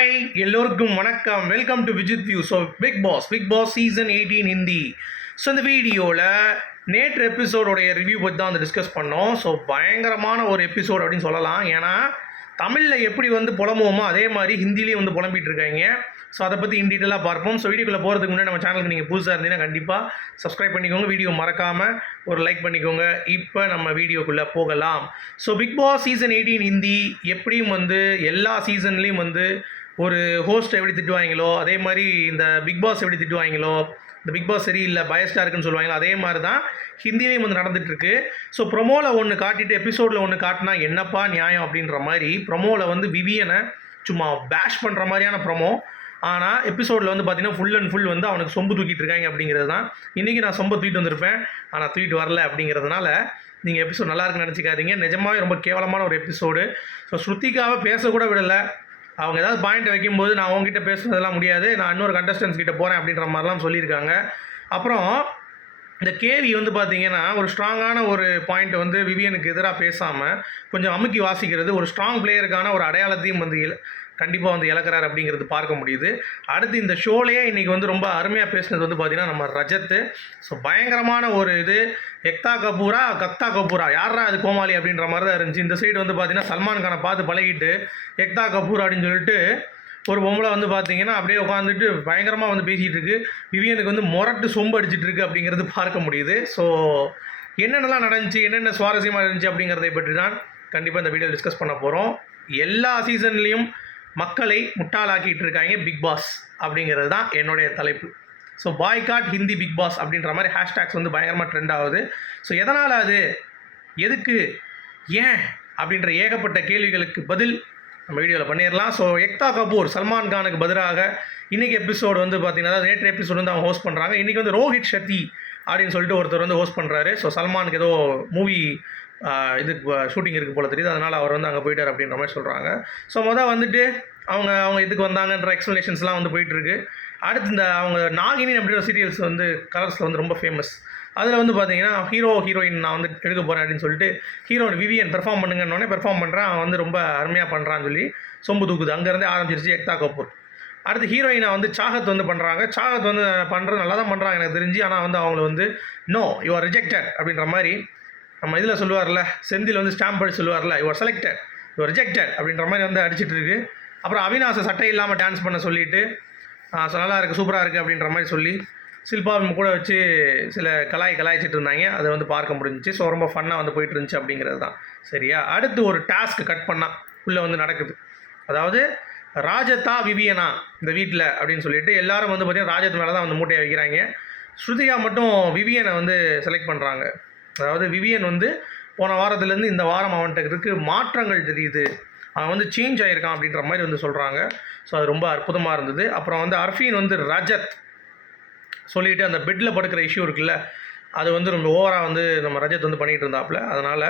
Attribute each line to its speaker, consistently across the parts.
Speaker 1: Hi எல்லோருக்கும் வணக்கம். Welcome to Vijith view so Bigg Boss Bigg Boss season eighteen Hindi so இந்த வீடியோவில் நேற்று எபிசோடோடைய ரிவ்யூ பற்றி தான் வந்து டிஸ்கஸ் பண்ணோம். ஸோ பயங்கரமான ஒரு எபிசோட் அப்படின்னு சொல்லலாம். ஏன்னா தமிழில் எப்படி வந்து புலம்புவோமோ அதே மாதிரி ஹிந்திலேயும் வந்து புலம்பிட்டு இருக்காங்க. ஸோ அதை பற்றி இன் டீட்டெயிலாக பார்ப்போம். ஸோ வீடியோக்குள்ளே போகிறதுக்கு முன்னாடி நம்ம சேனலுக்கு நீங்கள் புதுசாக இருந்தீங்கன்னா கண்டிப்பாக சப்ஸ்கிரைப் பண்ணிக்கோங்க. வீடியோ மறக்காமல் ஒரு லைக் பண்ணிக்கோங்க. இப்போ நம்ம வீடியோக்குள்ளே போகலாம். So Bigg Boss season eighteen Hindi எப்படியும் வந்து எல்லா சீசன்லேயும் வந்து ஒரு ஹோஸ்ட் எப்படி திட்டுவாங்களோ அதே மாதிரி இந்த பிக் பாஸ் எப்படி திட்டுவாங்களோ இந்த பிக் பாஸ் சரியில்லை பயஸ்டாக இருக்குன்னு சொல்லுவாங்களோ அதே மாதிரி தான் ஹிந்திலையும் வந்து நடந்துகிட்ருக்கு ஸோ ப்ரொமோவில் ஒன்று காட்டிட்டு எபிசோடில் ஒன்று காட்டினா என்னப்பா நியாயம் அப்படின்ற மாதிரி ப்ரொமோவில் வந்து விவியனை சும்மா பேஷ் பண்ணுற மாதிரியான ப்ரொமோ ஆனால் எபிசோடில் வந்து பார்த்தீங்கன்னா ஃபுல் அண்ட் ஃபுல் வந்து அவனுக்கு சொம்பு தூக்கிட்டு இருக்காங்க அப்படிங்கிறது தான் இன்றைக்கி நான் சொம்பு தூக்கிட்டு வந்திருப்பேன் ஆனால் தூக்கிட்டு வரல அப்படிங்கிறதுனால நீங்கள் எபிசோட் நல்லா இருக்குன்னு நினச்சிக்காதீங்க. நிஜமாவே ரொம்ப கேவலமான ஒரு எபிசோடு ஸோ ஸ்ருத்திகாவை பேசக்கூட விடலை. அவங்க ஏதாவது பாயிண்ட் வைக்கும்போது நான் அவங்ககிட்ட பேசுனதெல்லாம் முடியாது. நான் இன்னொரு கண்டஸ்டன்ஸ் கிட்ட போகிறேன் அப்படின்ற மாதிரிலாம் சொல்லியிருக்காங்க. அப்புறம் இந்த கேவி வந்து பார்த்தீங்கன்னா ஒரு ஸ்ட்ராங்கான ஒரு பாயிண்ட் வந்து விவியனுக்கு எதிராக பேசாமல் கொஞ்சம் அமுக்கி வாசிக்கிறது ஒரு ஸ்ட்ராங் பிளேயருக்கான ஒரு அடையாளத்தையும் வந்து கண்டிப்பாக வந்து இழக்கிறார் அப்படிங்கிறது பார்க்க முடியுது. அடுத்து இந்த ஷோலேயே இன்றைக்கி வந்து ரொம்ப அருமையாக பேசினது வந்து பார்த்திங்கன்னா நம்ம ரஜத்து. ஸோ பயங்கரமான ஒரு இது. எக்தா கபூரா கக்தா கபூரா. யாரா அது கோமாளி அப்படின்ற மாதிரி தான் இருந்துச்சு. இந்த சைடு வந்து பார்த்திங்கன்னா சல்மான் கானை பார்த்து பழகிட்டு எக்தா கபூர் அப்படின்னு சொல்லிட்டு ஒரு பொம்பளை வந்து பார்த்தீங்கன்னா அப்படியே உட்காந்துட்டு பயங்கரமாக வந்து பேசிகிட்டு இருக்கு. விவியனுக்கு வந்து முரட்டு சொம்பு அடிச்சிட்டு இருக்கு அப்படிங்கிறது பார்க்க முடியுது. ஸோ என்னென்னலாம் நடந்துச்சு என்னென்ன சுவாரஸ்யமாக இருந்துச்சு அப்படிங்கிறதை பற்றி தான் கண்டிப்பாக இந்த வீடியோ டிஸ்கஸ் பண்ண போகிறோம் எல்லா சீசன்லேயும் மக்களை முட்டாளாக்கிட்டு இருக்காங்க பிக் பாஸ் அப்படிங்கிறது தான் என்னுடைய தலைப்பு. So boycott Hindi Bigg Boss அப்படின்ற மாதிரி ஹேஷ்டேக்ஸ் வந்து பயங்கரமாக ட்ரெண்ட் ஆகுது. ஸோ எதனால் அது? எதுக்கு? ஏன்? அப்படின்ற ஏகப்பட்ட கேள்விகளுக்கு பதில் நம்ம வீடியோவில் பண்ணிடலாம் ஸோ எக்தா கபூர் சல்மான் கானுக்கு பதிலாக இன்றைக்கி எபிசோடு வந்து பார்த்திங்கன்னா அதாவது நேற்று எபிசோடு வந்து அவங்க ஹோஸ்ட் பண்ணுறாங்க இன்றைக்கி வந்து ரோஹித் ஷெட்டி அப்படின்னு சொல்லிட்டு ஒருத்தர் வந்து ஹோஸ்ட் பண்ணுறாரு ஸோ சல்மானுக்கு ஏதோ மூவி இது ஷூட்டிங் இருக்குது போல தெரியுது. அதனால் அவர் வந்து அங்கே போயிட்டார் அப்படின்ற மாதிரி சொல்கிறாங்க ஸோ மொதல் வந்துட்டு அவங்க அவங்க இதுக்கு வந்தாங்கன்ற எக்ஸ்ப்ளனேஷன்ஸ்லாம் வந்து போயிட்டுருக்கு. அடுத்து இந்த அவங்க நாகினி அப்படின்ற சீரியல்ஸ் வந்து கலர்ஸில் வந்து ரொம்ப ஃபேமஸ் அதில் வந்து பார்த்தீங்கன்னா ஹீரோ ஹீரோயின் நான் வந்து எடுக்க போகிறேன் அப்படின்னு சொல்லிட்டு ஹீரோயின் விவியன் பெர்ஃபார்ம் பண்ணுங்கன்னொடனே பெர்ஃபார்ம் பண்ணுறான் அவன் வந்து ரொம்ப அருமையாக பண்ணுறான்னு சொல்லி சொம்பு தூக்குது. அங்கேருந்தே ஆரம்பிச்சிருச்சு எக்தா கபூர் அடுத்து ஹீரோயினை வந்து சாகத் வந்து பண்ணுறாங்க சாகத் வந்து பண்ணுறது நல்லா தான் பண்ணுறாங்க எனக்கு தெரிஞ்சு. ஆனால் வந்து அவங்கள வந்து நோ யூ ஆர் ரிஜெக்டட் அப்படின்ற மாதிரி நம்ம இதில் சொல்லுவார்ல செந்தில் வந்து ஸ்டாம்ப் அடி சொல்லுவார்ல யுவர் செலக்டட் யுவர் ரிஜெக்டட் அப்படின்ற மாதிரி வந்து அடிச்சிட்டு இருக்கு. அப்புறம் அவினாசை சட்டை இல்லாமல் டான்ஸ் பண்ண சொல்லிட்டு நல்லா இருக்குது சூப்பராக இருக்குது அப்படின்ற மாதிரி சொல்லி சில்பாவும் கூட வச்சு சில கலாய் கலாய்ச்சிட்டு இருந்தாங்க. அதை வந்து பார்க்க முடிஞ்சிச்சு. ஸோ ரொம்ப ஃபன்னாக வந்து போயிட்டு இருந்துச்சு அப்படிங்கிறது தான். சரியா? அடுத்து ஒரு டாஸ்க் கட் பண்ணால் உள்ளே வந்து நடக்குது. அதாவது ராஜத்தா விவியனா இந்த வீட்டில் அப்படின்னு சொல்லிட்டு எல்லாரும் வந்து பார்த்திங்கன்னா ராஜத் மேலே தான் வந்து மூட்டையை வைக்கிறாங்க. ஸ்ருதிகா மட்டும் விவியனை வந்து செலக்ட் பண்ணுறாங்க அதாவது விவியன் வந்து போன வாரத்துலேருந்து இந்த வாரம் அவன்கிட்ட இருக்கு மாற்றங்கள் தெரியுது. அவன் வந்து சேஞ்ச் ஆகிருக்கான் அப்படின்ற மாதிரி வந்து சொல்கிறாங்க ஸோ அது ரொம்ப அற்புதமாக இருந்தது. அப்புறம் வந்து அர்ஃபீன் வந்து ரஜத் சொல்லிட்டு அந்த பெட்டில் படுக்கிற இஷ்யூ இருக்குல்ல அது வந்து ரொம்ப ஓவராக வந்து நம்ம ரஜத் வந்து பண்ணிகிட்டு இருந்தாப்புல. அதனால்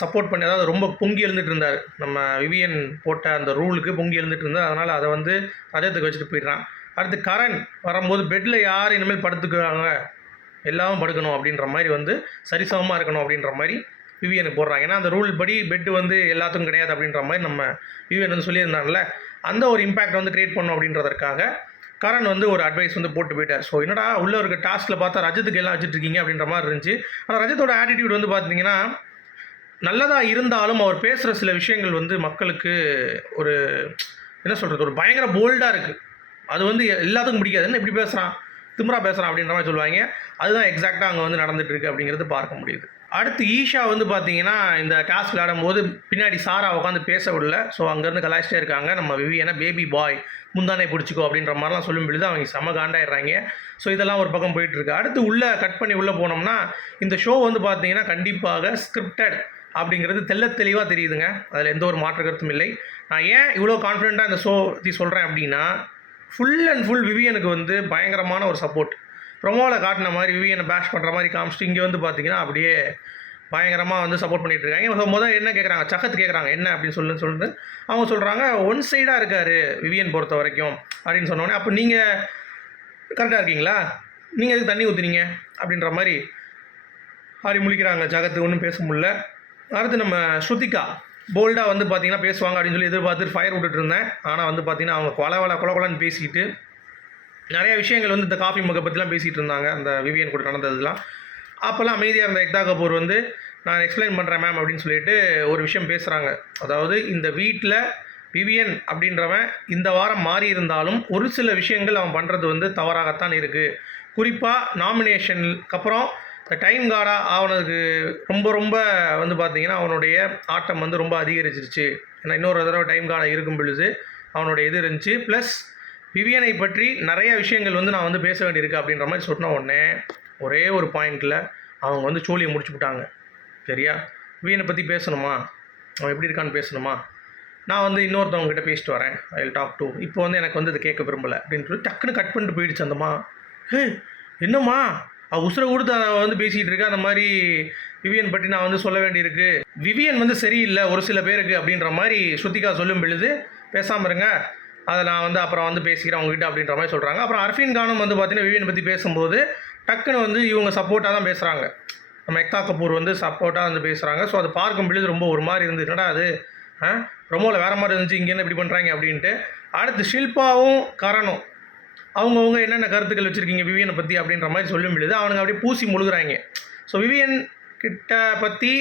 Speaker 1: சப்போர்ட் பண்ணி அதாவது ரொம்ப பொங்கி எழுந்துட்டு இருந்தார். நம்ம விவியன் போட்ட அந்த ரூலுக்கு பொங்கி எழுந்துட்டு இருந்தார். அதனால் அதை வந்து ரஜத்துக்கு வச்சுட்டு போயிடுறான். அடுத்து கரண் வரும்போது பெட்டில் யார் இனிமேல் படுத்துக்கிறாங்க எல்லாரும் படுக்கணும் அப்படின்ற மாதிரி வந்து சரிசமமாக இருக்கணும் அப்படின்ற மாதிரி விவியனுக்கு போடுறாங்க. ஏன்னா அந்த ரூல் படி பெட்டு வந்து எல்லாத்துக்கும் கிடையாது அப்படின்ற மாதிரி நம்ம விவியன் வந்து சொல்லியிருந்தாங்கல்ல. அந்த ஒரு இம்பேக்ட் வந்து க்ரியேட் பண்ணும் அப்படின்றதற்காக கரண் வந்து ஒரு அட்வைஸ் வந்து போட்டு போயிட்டார். ஸோ என்னடா உள்ளே இருக்க டாஸ்கில் பார்த்தா ரஜத்துக்கு எல்லாம் வச்சுட்ருக்கீங்க அப்படின்ற மாதிரி இருந்துச்சு. ஆனால் ரஜத்தோட ஆட்டிடியூட் வந்து பார்த்தீங்கன்னா நல்லதாக இருந்தாலும் அவர் பேசுகிற சில விஷயங்கள் வந்து மக்களுக்கு ஒரு என்ன சொல்கிறது ஒரு பயங்கர போல்டாக இருக்குது அது வந்து எல்லாத்துக்கும் பிடிக்காது. என்ன இப்படி பேசுகிறான் திமுறா பேசுகிறான் அப்படின்ற மாதிரி சொல்லுவாங்க. அதுதான் எக்ஸாக்டாக அங்கே வந்து நடந்துட்டு இருக்கு அப்படிங்கிறது பார்க்க முடியுது. அடுத்து ஈஷா வந்து பார்த்தீங்கன்னா இந்த டாஸ்க் விளையாடும்போது பின்னாடி சாரா உட்காந்து பேச விடல. ஸோ அங்கேருந்து கலாய்ச்சிட்டே இருக்காங்க. நம்ம விவியனா பேபி பாய் முந்தானை பிடிச்சிக்கோ அப்படின்ற மாதிரிலாம் சொல்லும் பொழுது அவங்க செம காண்டாயிடுறாங்க. ஸோ இதெல்லாம் ஒரு பக்கம் போயிட்டுருக்கு. அடுத்து உள்ளே கட் பண்ணி உள்ளே போனோம்னா இந்த ஷோ வந்து பார்த்தீங்கன்னா கண்டிப்பாக ஸ்கிரிப்டட் அப்படிங்கிறது தெல்ல தெளிவாக தெரியுதுங்க. அதில் எந்த ஒரு மாற்று கருத்தும் இல்லை. நான் ஏன் இவ்வளோ கான்ஃபிடெண்ட்டாக இந்த ஷோ பற்றி சொல்கிறேன் அப்படின்னா ஃபுல் அண்ட் ஃபுல் விவியனுக்கு வந்து பயங்கரமான ஒரு சப்போர்ட் ப்ரொமோவில் காட்டின மாதிரி விவியனை பேஷ் பண்ணுற மாதிரி காமிச்சிட்டு இங்கே வந்து பார்த்தீங்கன்னா அப்படியே பயங்கரமாக வந்து சப்போர்ட் பண்ணிகிட்டு இருக்காங்க. முதல் என்ன கேட்குறாங்க சகத் கேட்குறாங்க என்ன அப்படின்னு சொல்லு சொல்லிட்டு அவங்க சொல்கிறாங்க ஒன் சைடாக இருக்கார் விவியன் பொறுத்த வரைக்கும் அப்படின்னு சொன்னோடனே அப்போ நீங்கள் கரெக்டாக இருக்கீங்களா? நீங்கள் எதுக்கு தண்ணி ஊற்றுனீங்க அப்படின்ற மாதிரி ஆறி முழிக்கிறாங்க. ஜகத்து ஒன்றும் பேச முடில அடுத்து நம்ம ஸ்ருதிகா. போல்டாக வந்து பார்த்தீங்கன்னா பேசுவாங்க அப்படின்னு சொல்லி எதிர்பார்த்து ஃபயர் விட்டுட்டு இருந்தேன். ஆனால் வந்து பார்த்தீங்கன்னா அவங்க கொல கொல கொல கொலன்னு பேசிக்கிட்டு நிறைய விஷயங்கள் வந்து இந்த காஃபி முகை பற்றிலாம் பேசிகிட்டு இருந்தாங்க. அந்த விவியன் கூட நடந்ததுலாம் அப்போல்லாம் அமைதியாக இருந்த எக்தா கபூர் வந்து நான் எக்ஸ்பிளைன் பண்ணுறேன் மேம் அப்படின்னு சொல்லிட்டு ஒரு விஷயம் பேசுகிறாங்க அதாவது இந்த வீட்டில் விவியன் அப்படின்றவன் இந்த வாரம் மாறி இருந்தாலும் ஒரு சில விஷயங்கள் அவன் பண்ணுறது வந்து தவறாகத்தான் இருக்குது குறிப்பாக நாமினேஷனுக்கு அப்புறம் இந்த டைம் கார்டாக அவனுக்கு ரொம்ப ரொம்ப வந்து பார்த்தீங்கன்னா அவனுடைய ஆட்டம் வந்து ரொம்ப அதிகரிச்சிருச்சு. ஏன்னா இன்னொரு தடவை டைம் கார்டாக இருக்கும் பொழுது அவனுடைய இது இருந்துச்சு. ப்ளஸ் விவியனை பற்றி நிறைய விஷயங்கள் வந்து நான் வந்து பேச வேண்டியிருக்கு அப்படின்ற மாதிரி சொன்ன உடனே ஒரே ஒரு பாயிண்டில் அவங்க வந்து சோழியை முடிச்சு விட்டாங்க. சரியா? விவியனை பற்றி பேசணுமா? அவன் எப்படி இருக்கான்னு பேசணுமா? நான் வந்து இன்னொருத்தவங்க கிட்ட பேசிட்டு வரேன். ஐ டாக் டூ இப்போ வந்து எனக்கு வந்து இதை கேட்க விரும்பலை அப்படின்னு சொல்லி டக்குன்னு கட் பண்ணிட்டு போயிடுச்சு அந்தம்மா ஹே என்னம்மா? உசுரை கொடுத்து அதை வந்து பேசிகிட்டு இருக்கு அந்த மாதிரி விவியன் பற்றி நான் வந்து சொல்ல வேண்டியிருக்கு. விவியன் வந்து சரியில்லை ஒரு சில பேருக்கு அப்படின்ற மாதிரி ஸ்ருத்திகா சொல்லும் பொழுது பேசாமல் இருங்க அதை நான் வந்து அப்புறம் வந்து பேசிக்கிறேன் அவங்ககிட்ட அப்படின்ற மாதிரி சொல்கிறாங்க அப்புறம் அர்ஃபின் கானும் வந்து பார்த்தீங்கன்னா விவியன் பற்றி பேசும்போது டக்குன்னு வந்து இவங்க சப்போர்ட்டாக தான் பேசுகிறாங்க நம்ம எக்தா கபூர் வந்து சப்போர்ட்டாக வந்து பேசுகிறாங்க ஸோ அது பார்க்கும் பொழுது ரொம்ப ஒரு மாதிரி இருந்து என்னடா அது? ரொம்ப ரொம்பவில் வேறு மாதிரி இருந்துச்சு. இங்கேருந்து இப்படி பண்ணுறாங்க அப்படின்ட்டு. அடுத்து ஷில்பாவும் கரணும். அவங்கவுங்க என்னென்ன கருத்துக்கள் வச்சுருக்கீங்க விவியனை பற்றி அப்படின்ற மாதிரி சொல்லும் பொழுது அவனுங்க அப்படியே பூசி முழுகுறாங்க. ஸோ விவியன் கிட்ட பற்றி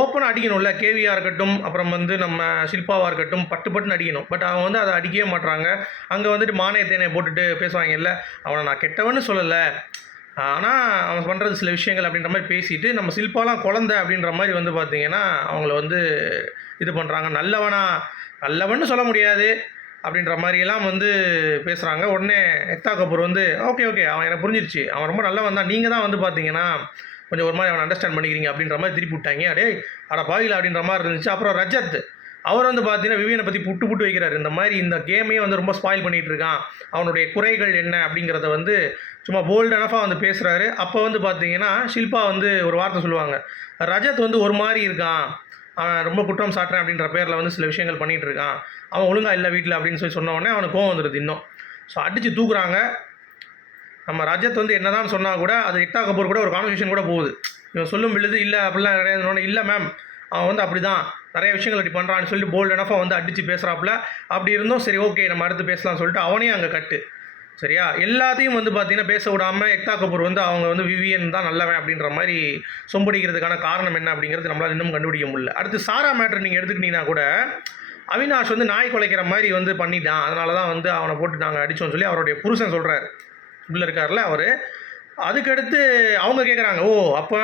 Speaker 1: ஓப்பனாக அடிக்கணும்ல. கேவியாக இருக்கட்டும் அப்புறம் வந்து நம்ம ஷில்பாவாக இருக்கட்டும் பட்டு பட்டுன்னு அடிக்கணும். பட் அவன் வந்து அதை அடிக்கவே மாட்றாங்க. அங்கே வந்துட்டு மானியத்தேனை போட்டுட்டு பேசுவாங்கல்ல. அவனை நான் கெட்டவன்னு சொல்லலை. ஆனால் அவன் பண்ணுறது சில விஷயங்கள் அப்படின்ற மாதிரி பேசிட்டு நம்ம சில்பாலாம் குழந்த அப்படின்ற மாதிரி வந்து பார்த்திங்கன்னா அவங்கள வந்து இது பண்ணுறாங்க நல்லவனா நல்லவன்னு சொல்ல முடியாது. அப்படின்ற மாதிரியெல்லாம் வந்து பேசுகிறாங்க உடனே எக்தா கபூர் வந்து ஓகே ஓகே அவன் எனக்கு புரிஞ்சிருச்சு. அவன் ரொம்ப நல்லவன் தான். நீங்கள் தான் வந்து பார்த்தீங்கன்னா கொஞ்சம் ஒரு மாதிரி அவனை அண்டர்ஸ்டாண்ட் பண்ணிக்கிறீங்க அப்படின்ற மாதிரி திருப்பி விட்டாங்க. அடே அட பாவில அப்படின்ற மாதிரி இருந்துச்சு. அப்புறம் ரஜத் அவர் வந்து பார்த்தீங்கன்னா விவியனை பற்றி புட்டு புட்டு வைக்கிறார். இந்த மாதிரி இந்த கேமையே வந்து ரொம்ப ஸ்பாயில் பண்ணிகிட்டு இருக்கான். அவனுடைய குறைகள் என்ன அப்படிங்கிறத வந்து சும்மா போல்ட் அனஃபாக வந்து பேசுகிறாரு அப்போ வந்து பார்த்தீங்கன்னா ஷில்பா வந்து ஒரு வார்த்தை சொல்லுவாங்க. ரஜத் வந்து ஒரு மாதிரி இருக்கான். அவன் ரொம்ப குற்றம் சாட்டுறேன் அப்படின்ற பேரில் வந்து சில விஷயங்கள் பண்ணிகிட்டு இருக்கான். அவன் ஒழுங்காக இல்லை வீட்டில் அப்படின்னு சொல்லி சொன்ன உடனே அவனுக்கு கோவம் வந்துடுது இன்னும். ஸோ அடித்து தூக்குறாங்க. நம்ம ரஜத் வந்து என்னதான் சொன்னால் கூட அது எக்தா கபூர் கூட ஒரு கான்வர்சேஷன் கூட போகுது. இவன் சொல்லும் பொழுது இல்லை அப்படிலாம் கிடையாது இல்லை மேம் அவன் வந்து அப்படி தான் நிறைய விஷயங்கள் அப்படி பண்ணுறான்னு சொல்லி போல்டு எனஃபாக வந்து அடித்து பேசுகிறாப்புல அப்படி இருந்தும் சரி ஓகே நம்ம அடுத்து பேசலாம்னு சொல்லிட்டு அவனையும் அங்கே கட்டு. சரியா? எல்லாத்தையும் வந்து பார்த்தீங்கன்னா பேச விடாமல் எக்தா கபூர் வந்து அவங்க வந்து விவியன் தான் நல்லவன் அப்படின்ற மாதிரி சொம்படிக்கிறதுக்கான காரணம் என்ன அப்படிங்கிறது நம்மளால் இன்னும் கண்டுபிடிக்க முடியல. அடுத்து சாரா மேட்ரு நீங்கள் எடுத்துக்கிட்டீங்கன்னா கூட அவினாஷ் வந்து நாய் குலைக்கிற மாதிரி வந்து பண்ணிட்டான். அதனால தான் வந்து அவனை போட்டு நாங்கள் அடித்தோம்னு சொல்லி அவருடைய புருஷன் சொல்கிறார் உள்ளே இருக்கார்ல அவர். அதுக்கடுத்து அவங்க கேட்குறாங்க ஓ அப்போ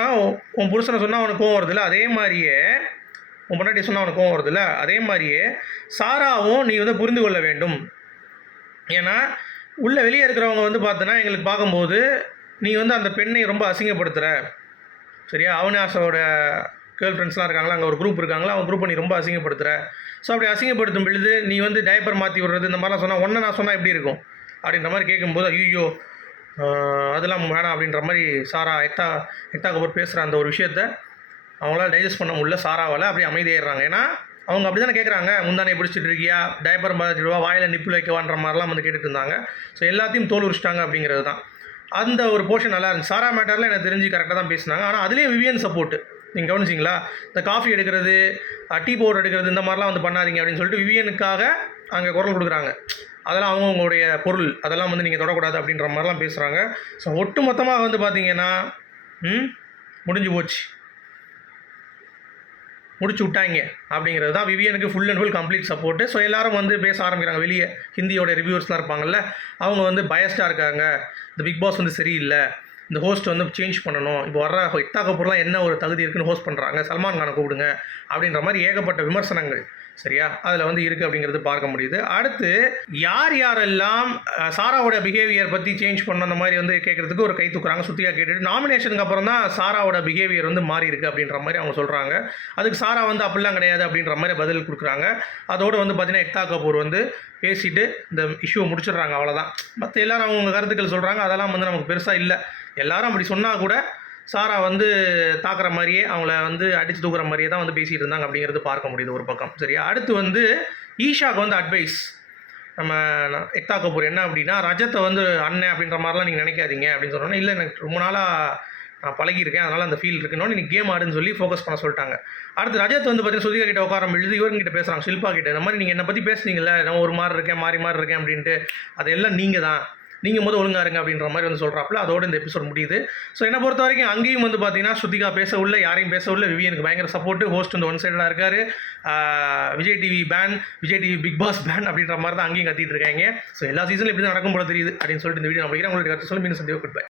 Speaker 1: உன் புருஷனை சொன்னால் அவனுக்கு கோவம் வருதுல்ல? அதே மாதிரியே உன் பொண்டாட்டி சொன்னால் அவனுக்கு கோவம் வருதுல்ல? அதே மாதிரியே சாராவும் நீ வந்து புரிந்து கொள்ள வேண்டும். ஏன்னா உள்ளே வெளியே இருக்கிறவங்க வந்து பார்த்தோன்னா எங்களுக்கு பார்க்கும்போது நீ வந்து அந்த பெண்ணை ரொம்ப அசிங்கப்படுத்துகிற சரியா? அவனாசோட கேர்ள் ஃப்ரெண்ட்ஸ்லாம் இருக்காங்களா? அங்கே ஒரு குரூப் இருக்காங்களா? அவங்க குரூப்பை நீ ரொம்ப அசிங்கப்படுத்துகிற ஸோ அப்படி அசிங்கப்படுத்தும் பொழுது நீ வந்து டைப்பர் மாற்றி விடுறது இந்த மாதிரிலாம் சொன்னால் ஒன்றை நான் சொன்னால் எப்படி இருக்கும்? அப்படின்ற மாதிரி கேட்கும்போது ஐயோ அதெல்லாம் வேணாம் அப்படின்ற மாதிரி சாரா எக்தா எக்தா கபூர் பேசுகிற அந்த ஒரு விஷயத்த அவங்களால டைஜஸ்ட் பண்ண முடியல சாராவால் அப்படியே அமைதியாயிடுறாங்க. ஏன்னா அவங்க அப்படி தானே கேட்குறாங்க முந்தானை பிடிச்சிட்டு இருக்கியா? டயப்பர் பார்த்துட்டு வாயில் நிப்பில் வைக்கவான்ற மாதிரிலாம் வந்து கேட்டுட்டு இருந்தாங்க. ஸோ எல்லாத்தையும் தோல் உரிச்சிட்டாங்க அப்படிங்கிறது தான். அந்த ஒரு போர்ஷன் நல்லா இருந்துச்சு. சாரா மேட்டரில் எனக்கு தெரிஞ்சு கரெக்டாக தான் பேசினாங்க. ஆனால் அதுலேயும் விவியன் சப்போர்ட் நீங்கள் கவனிச்சிங்களா? இந்த காஃபி எடுக்கிறது டீ பவுடர் எடுக்கிறது இந்த மாதிரிலாம் வந்து பண்ணாதீங்க அப்படின்னு சொல்லிட்டு விவியனுக்காக அங்கே குரல் கொடுக்குறாங்க. அதெல்லாம் அவங்கவுங்களுடைய பொருள். அதெல்லாம் வந்து நீங்கள் தொடக்கூடாது அப்படின்ற மாதிரிலாம் பேசுகிறாங்க ஸோ ஒட்டு மொத்தமாக வந்து பார்த்தீங்கன்னா முடிஞ்சு போச்சு. முடிச்சு விட்டாங்க அப்படிங்கிறது தான் விவியனுக்கு full and full complete support so எல்லாரும் வந்து பேச ஆரம்பிக்கிறாங்க. வெளியே ஹிந்தியோட ரிவ்யூவர்ஸ்லாம் இருப்பாங்கல்ல அவங்க வந்து பயஸ்டாக இருக்காங்க. இந்த பிக் பாஸ் வந்து சரியில்லை. இந்த ஹோஸ்ட் வந்து சேஞ்ச் பண்ணணும். இப்போ வர்ற இத்தா கபூர்லாம் என்ன ஒரு தகுதி இருக்குன்னு ஹோஸ்ட் பண்ணுறாங்க சல்மான் கானை கூப்பிடுங்க அப்படின்ற மாதிரி ஏகப்பட்ட விமர்சனங்கள். சரியா? அதில் வந்து இருக்குது அப்படிங்கிறது பார்க்க முடியுது. அடுத்து யார் யாரெல்லாம் சாராவோட பிஹேவியர் பற்றி சேஞ்ச் பண்ண அந்த மாதிரி வந்து கேட்குறதுக்கு ஒரு கை தூக்குறாங்க சுத்தியாக கேட்டுட்டு. நாமினேஷனுக்கு அப்புறம் தான் சாராவோட பிஹேவியர் வந்து மாறி இருக்கு அப்படின்ற மாதிரி அவங்க சொல்கிறாங்க அதுக்கு சாரா வந்து அப்படிலாம் கிடையாது அப்படின்ற மாதிரி பதில் கொடுக்குறாங்க. அதோடு வந்து பார்த்தீங்கன்னா எக்தா கபூர் வந்து பேசிட்டு இந்த இஷ்யூவை முடிச்சிடுறாங்க அவ்வளோதான் மற்ற எல்லாரும் அவங்க கருத்துக்கள் சொல்கிறாங்க அதெல்லாம் வந்து நமக்கு பெருசாக இல்லை. எல்லாரும் அப்படி சொன்னால் கூட சாரா வந்து தாக்குற மாதிரியே அவங்கள வந்து அடித்து தூக்குற மாதிரியே தான் வந்து பேசிகிட்டு இருந்தாங்க அப்படிங்கிறது பார்க்க முடியுது ஒரு பக்கம். சரியா? அடுத்து வந்து ஈஷாக்கு வந்து அட்வைஸ் நம்ம எக்தா கபூர் என்ன அப்படின்னா ரஜத்தை வந்து அண்ணன் அப்படின்ற மாதிரிலாம் நீங்கள் நினைக்காதீங்க அப்படின்னு சொன்னோன்னா இல்லை எனக்கு ரொம்ப நாளாக நான் பழகியிருக்கேன் அதனால் அந்த ஃபீல் இருக்குன்னு நீ கேம் ஆடுன்னு சொல்லி ஃபோக்கஸ் பண்ண சொல்லிட்டாங்க. அடுத்து ரஜத் வந்து பார்த்தீங்கன்னா சுதிகா கிட்ட உட்காரம் எழுதி இவருங்கிட்ட பேசுகிறாங்க ஷில்பா கிட்ட. இந்த மாதிரி நீங்கள் என்னை பற்றி பேசுனீங்கல்ல நான் ஒரு மாதிரி இருக்கேன் மாறி மாறி இருக்கேன் அப்படின்ட்டு அதெல்லாம் நீங்கள் தான் நீங்கள் முதல் ஒழுங்காக இருங்க அப்படின்ற மாதிரி வந்து சொல்கிறாப்புல அதோட இந்த எபிசோட் முடியுது. ஸோ என்னை பொறுத்த வரைக்கும் அங்கேயும் வந்து பார்த்தீங்கன்னா ஸ்ருதிகா பேச உள்ள யாரையும் பேச உள்ள விவியனுக்கு பயங்கர சப்போர்ட்டு ஹோஸ்ட் வந்து ஒன் சைடாக இருக்கார். Vijay TV fan Vijay TV Bigg Boss fan அப்படின்ற மாதிரி தான் அங்கேயும் கத்திட்டு இருக்காங்க. ஸோ எல்லா சீசனும் இப்படி தான் நடக்கும் போல தெரியுது அப்படின்னு சொல்லிட்டு இந்த வீடியோ நான் உங்களுக்கு கருத்து சொல்லி மீன் சந்திவா குட் பை